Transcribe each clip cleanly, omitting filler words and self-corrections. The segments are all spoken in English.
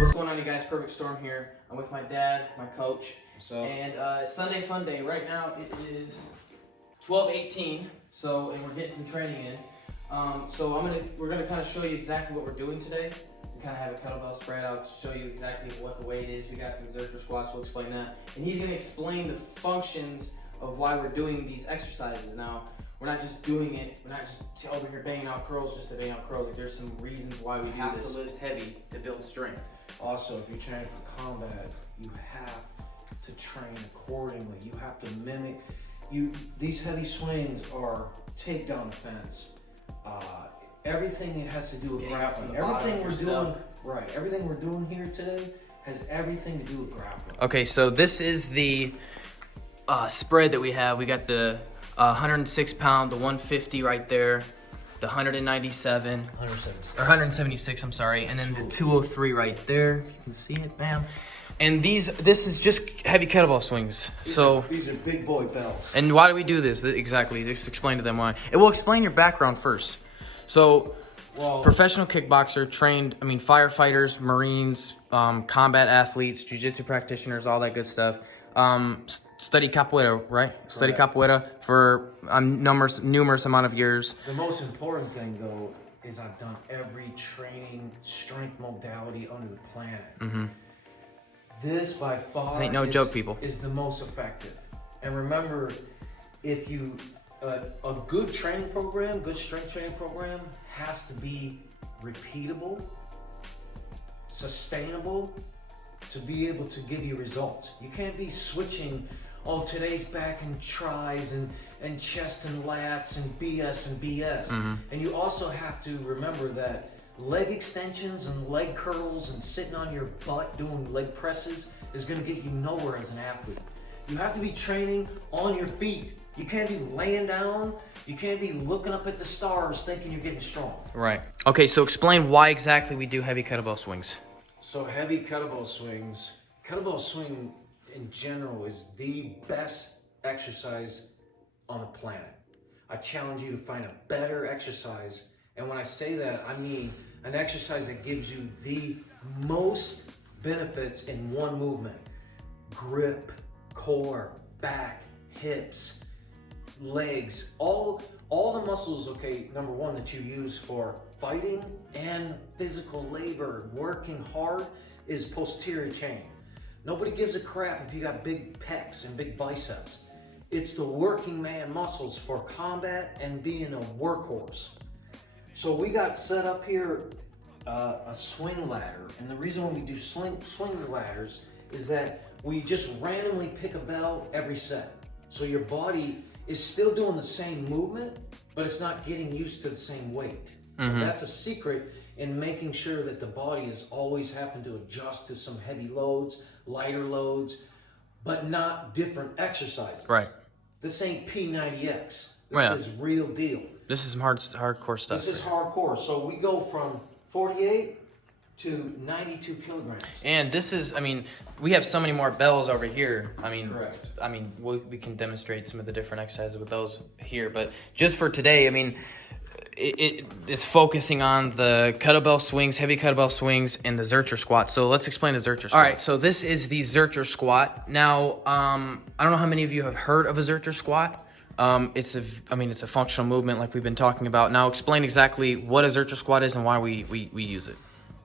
What's going on, you guys? Perfect Storm here. I'm with my dad, my coach. What's up? And Sunday fun day. Right now it is 12:18. So, and we're getting some training in. We're gonna kind of show you exactly what we're doing today. We kind of have a kettlebell spread out to show you exactly what the weight is. We got some exerter squats. We'll explain that. And he's gonna explain the functions of why we're doing these exercises. Now, we're not just doing it. We're not just over here banging out curls just to bang out curls. Like, there's some reasons why we have to lift heavy to build strength. Also, if you train for combat, you have to train accordingly. You have to mimic. These heavy swings are takedown defense. Everything has to do with grappling. Everything we're doing here today has everything to do with grappling. Okay, so this is the spread that we have. We got the 106 pound, the 150 right there, the 176, I'm sorry, and then the 203 right there. You can see it, bam. And this is just heavy kettlebell swings. These are big boy bells. And why do we do this? Exactly, just explain to them why. It will explain your background first. So, professional kickboxer, trained, firefighters, Marines, combat athletes, jiu-jitsu practitioners, all that good stuff. Study capoeira, right? Correct. Study capoeira for numerous amount of years. The most important thing, though, is I've done every training strength modality under the planet. Mm-hmm. This, by far, this ain't no joke, people, is the most effective. And remember, if you a good training program, good strength training program, has to be repeatable, sustainable, to be able to give you results. You can't be switching, today's back and tries and chest and lats and BS. Mm-hmm. And you also have to remember that leg extensions and leg curls and sitting on your butt doing leg presses is gonna get you nowhere as an athlete. You have to be training on your feet. You can't be laying down. You can't be looking up at the stars thinking you're getting strong. Right. Okay, so explain why exactly we do heavy kettlebell swings. So heavy kettlebell swings, kettlebell swing in general is the best exercise on the planet. I challenge you to find a better exercise. And when I say that, I mean an exercise that gives you the most benefits in one movement. Grip, core, back, hips, legs, all the muscles, number one, that you use for fighting and physical labor, working hard, is posterior chain. Nobody gives a crap if you got big pecs and big biceps. It's the working man muscles for combat and being a workhorse. So we got set up here a swing ladder, and the reason why we do swing ladders is that we just randomly pick a bell every set. So your body is still doing the same movement, but it's not getting used to the same weight. Mm-hmm. So that's a secret in making sure that the body is always having to adjust to some heavy loads, lighter loads, but not different exercises. Right. This ain't P90X. This is real deal. This is some hardcore stuff. This is hardcore. So we go from 48 to 92 kilograms. And this is, we have so many more bells over here. Correct. We can demonstrate some of the different exercises with those here. But just for today, it is focusing on the kettlebell swings, heavy kettlebell swings, and the Zercher squat. So let's explain the Zercher squat. All right, so this is the Zercher squat. Now, I don't know how many of you have heard of a Zercher squat. It's a functional movement like we've been talking about. Now, explain exactly what a Zercher squat is and why we use it.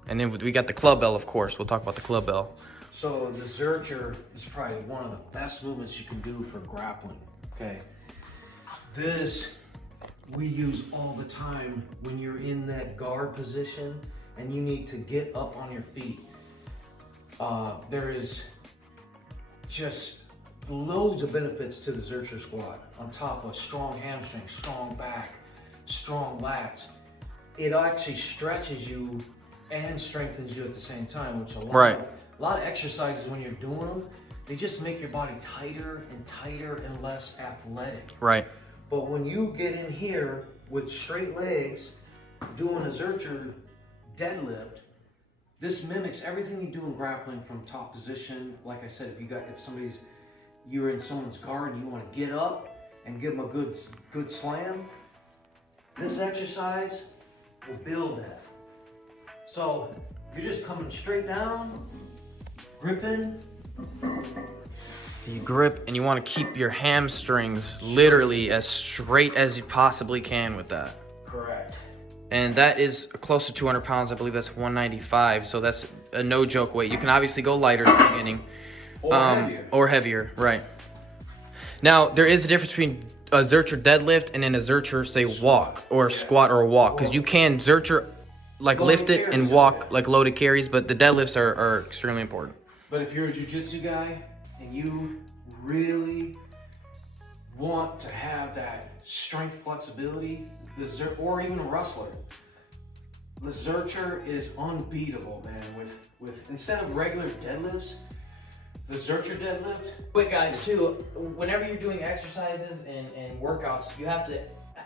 And then we got the club bell, of course. We'll talk about the club bell. So the Zercher is probably one of the best movements you can do for grappling, okay? This we use all the time when you're in that guard position and you need to get up on your feet. There is just loads of benefits to the Zercher squat on top of strong hamstring, strong back, strong lats. It actually stretches you and strengthens you at the same time, which a lot of exercises, when you're doing them, they just make your body tighter and less athletic. Right. But when you get in here with straight legs, doing a Zercher deadlift, this mimics everything you do in grappling from top position. Like I said, if you're in someone's guard and you want to get up and give them a good slam, this exercise will build that. So You're just coming straight down, gripping. You grip and you want to keep your hamstrings literally as straight as you possibly can with that. Correct. And that is close to 200 pounds. I believe that's 195. So that's a no joke weight. You can obviously go lighter at the beginning. Or heavier, right. Now, there is a difference between a Zercher deadlift and then a Zercher, say, walk or squat or a walk. Because you can Zercher, like, lift it and walk like loaded carries, but the deadlifts are extremely important. But if you're a jiu-jitsu guy and you really want to have that strength flexibility, or even a wrestler, the Zercher is unbeatable, man. With instead of regular deadlifts, the Zercher deadlift. Wait, guys, too, whenever you're doing exercises and workouts, you have to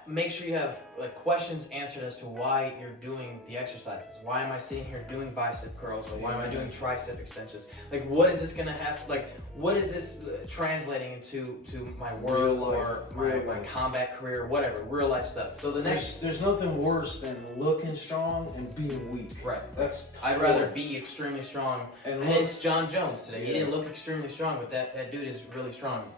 make sure you have like questions answered as to why you're doing the exercises. Why am I sitting here doing bicep curls, or why am I doing tricep extensions? Like, what is this gonna have? Like, what is this translating into my work or my combat career, or whatever, real life stuff? So there's nothing worse than looking strong and being weak. Right. I'd rather be extremely strong. And hence John Jones today. He didn't look extremely strong, but that dude is really strong.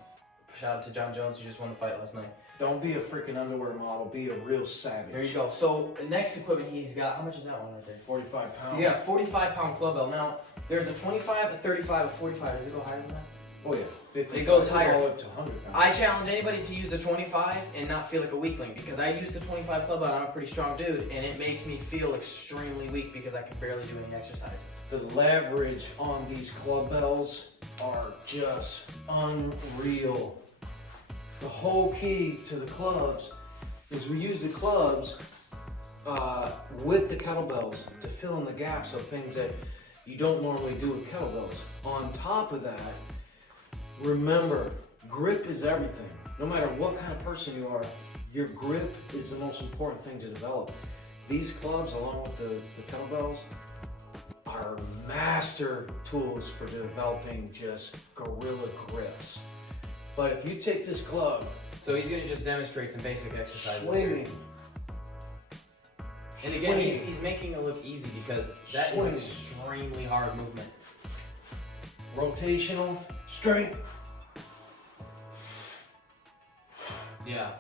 Shout out to John Jones. He just won the fight last night. Don't be a freaking underwear model. Be a real savage. There you go. So the next equipment he's got, how much is that one right there? 45 pounds. Yeah, 45 pound club bell. Now, there's a 25, a 35, a 45. Does it go higher than that? Oh yeah. 55. It goes higher. All up to 100 pounds. I challenge anybody to use the 25 and not feel like a weakling, because I use the 25 club bell and I'm a pretty strong dude, and it makes me feel extremely weak because I can barely do any exercises. The leverage on these club bells are just unreal. The whole key to the clubs is we use the clubs with the kettlebells to fill in the gaps of things that you don't normally do with kettlebells. On top of that, remember, grip is everything. No matter what kind of person you are, your grip is the most important thing to develop. These clubs, along with the kettlebells, are master tools for developing just gorilla grips. But if you take this club, so he's gonna just demonstrate some basic exercises. Swinging. And again, he's making it look easy because that is an extremely hard movement. Rotational, straight. Yeah.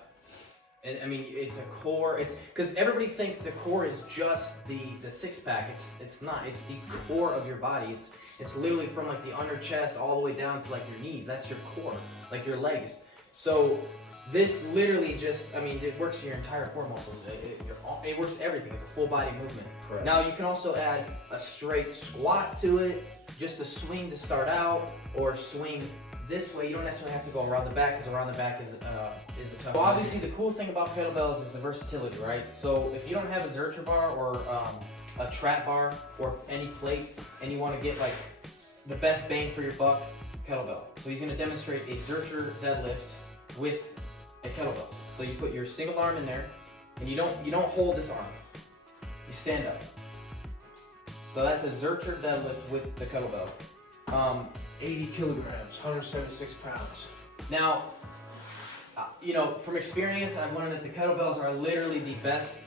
And I mean, it's a core. It's because everybody thinks the core is just the six pack. It's not. It's the core of your body. It's literally from like the under chest all the way down to like your knees. That's your core, like your legs. So this literally just, I mean, it works your entire core muscles. It works everything. It's a full body movement. Correct. Now you can also add a straight squat to it, just a swing to start out, or swing this way. You don't necessarily have to go around the back, because around the back is a tough. Well, obviously the cool thing about kettlebells is the versatility, right? So if you don't have a Zercher bar or a trap bar or any plates, and you want to get like the best bang for your buck, kettlebell. So he's going to demonstrate a Zercher deadlift with a kettlebell. So you put your single arm in there, and you don't hold this arm. You stand up. So that's a Zercher deadlift with the kettlebell. 80 kilograms, 176 pounds. Now, you know, from experience, I've learned that the kettlebells are literally the best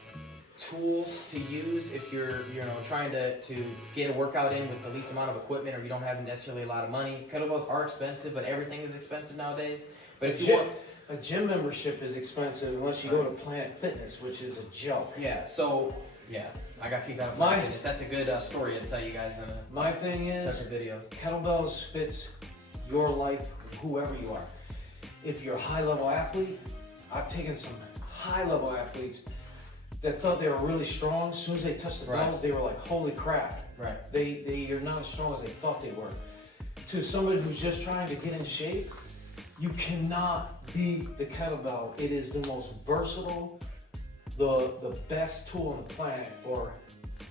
tools to use if you're, trying to get a workout in with the least amount of equipment, or you don't have necessarily a lot of money. Kettlebells are expensive, but everything is expensive nowadays. But if you want, a gym membership is expensive unless you go to Planet Fitness, which is a joke. Yeah. So yeah, I got kicked out of Planet Fitness. That's a good story to tell you guys in a my thing is separate video. Kettlebells fits your life, whoever you are. If you're a high-level athlete, I've taken some high-level athletes that thought they were really strong. As soon as they touched the bells, they were like, holy crap. Right. They are not as strong as they thought they were. To somebody who's just trying to get in shape, you cannot beat the kettlebell. It is the most versatile, the best tool on the planet for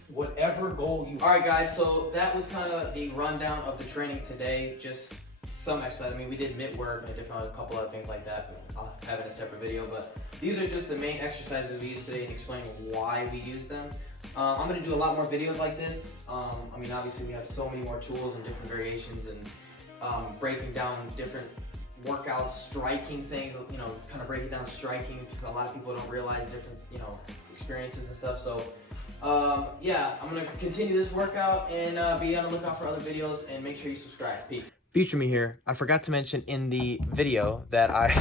whatever goal you have. All right, guys, so that was kind of the rundown of the training today. Just some exercise. I mean, we did mitt work and a couple other things like that. I'll have it in a separate video, but these are just the main exercises we used today and explaining why we use them. I'm going to do a lot more videos like this. I mean, obviously we have so many more tools and different variations, and breaking down different workouts, striking things, kind of breaking down striking. A lot of people don't realize different, experiences and stuff. So yeah, I'm gonna continue this workout and be on the lookout for other videos, and make sure you subscribe. Peace. Future me here. I forgot to mention in the video that I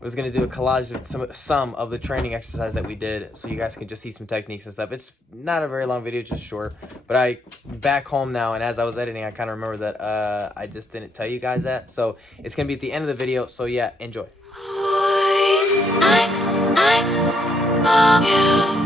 was gonna do a collage of some of the training exercise that we did, so you guys can just see some techniques and stuff. It's not a very long video, just short. But I'm back home now, and as I was editing, I kind of remember that I just didn't tell you guys that. So it's gonna be at the end of the video. So yeah, enjoy. I love you.